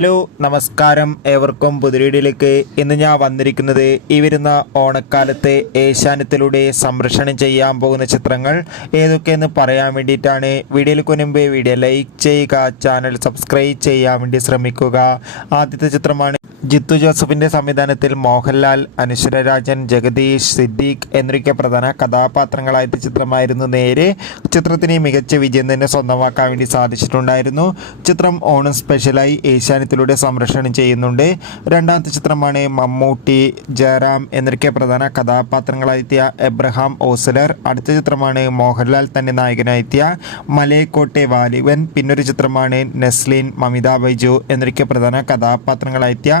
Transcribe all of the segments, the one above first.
Hello നമസ്കാരം ഏവർക്കും പുതിരീടിലേക്ക് ഇന്ന് ഞാൻ വന്നിരിക്കുന്നത് ഈ വരുന്ന ഓണക്കാലത്ത് ഏഷ്യാനത്തിലൂടെ സംരക്ഷണം ചെയ്യാൻ പോകുന്ന ചിത്രങ്ങൾ ഏതൊക്കെയെന്ന് പറയാൻ വേണ്ടിയിട്ടാണ്. വീഡിയോയിലേക്ക് മുൻപ് വീഡിയോ ലൈക്ക് ചെയ്യുക ചാനൽ സബ്സ്ക്രൈബ് ചെയ്യാൻ വേണ്ടി ശ്രമിക്കുക. ആദ്യത്തെ ചിത്രമാണ് ജിത്തു ജോസഫിന്റെ സംവിധാനത്തിൽ മോഹൻലാൽ അനുശ്വരരാജൻ ജഗദീഷ് സിദ്ദീഖ് എന്നൊക്കെ പ്രധാന കഥാപാത്രങ്ങളായ ചിത്രമായിരുന്നു നേരെ. ചിത്രത്തിന് മികച്ച വിജയം തന്നെ സ്വന്തമാക്കാൻ വേണ്ടി സാധിച്ചിട്ടുണ്ടായിരുന്നു. ചിത്രം ഓണം സ്പെഷ്യലായി ഏഷ്യാനെറ്റിലൂടെ സംരക്ഷണം ചെയ്യുന്നുണ്ട്. രണ്ടാമത്തെ ചിത്രമാണ് മമ്മൂട്ടി ജയറാം എന്നൊക്കെ പ്രധാന കഥാപാത്രങ്ങളായെത്തിയ എബ്രഹാം ഓസലർ. അടുത്ത ചിത്രമാണ് മോഹൻലാൽ തന്നെ നായകനായെത്തിയ മലയക്കോട്ടെ വാലിവൻ. പിന്നൊരു ചിത്രമാണ് നെസ്ലിൻ മമിത ബൈജു എന്നൊക്കെ പ്രധാന കഥാപാത്രങ്ങളായെത്തിയ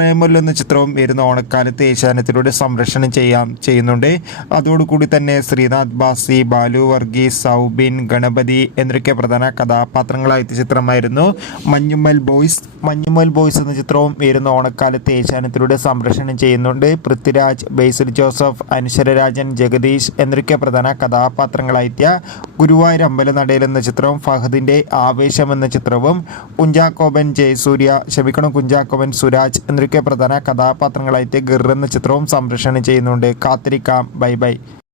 പ്രേമൽ എന്ന ചിത്രവും വരുന്ന ഓണക്കാലത്ത് ഏഷ്യാനത്തിലൂടെ സംരക്ഷണം ചെയ്യാം ചെയ്യുന്നുണ്ട്. അതോടുകൂടി തന്നെ ശ്രീനാഥ് ബാസി ബാലു വർഗീസ് സൗബിൻ ഗണപതി എന്നൊക്കെ പ്രധാന കഥാപാത്രങ്ങളായ ചിത്രമായിരുന്നു. മഞ്ഞുമ്മൽ ബോയ്സ് മഞ്ഞുമ്മൽ ബോയ്സ് എന്ന ചിത്രവും വരുന്ന ഓണക്കാലത്ത് ഏഷ്യാനത്തിലൂടെ സംരക്ഷണം ചെയ്യുന്നുണ്ട്. പൃഥ്വിരാജ് ബേസിൽ ജോസഫ് അനശ്വരരാജൻ ജഗദീഷ് എന്നൊക്കെ പ്രധാന കഥാപാത്രങ്ങളായെത്തിയ ഗുരുവായൂർ അമ്പലനടയിൽ എന്ന ചിത്രവും ഫഹദിന്റെ ആവേശം എന്ന ചിത്രവും കുഞ്ചാക്കോബൻ ജയസൂര്യ ക്ഷമിക്കണം കുഞ്ചാക്കോബൻ സുരാജ് എന്നൊക്കെ പ്രധാന കഥാപാത്രങ്ങളായിട്ട് ഗിർ എന്ന ചിത്രവും സംരക്ഷണം ചെയ്യുന്നുണ്ട്. കാത്തിരിക്കാം. Bye bye.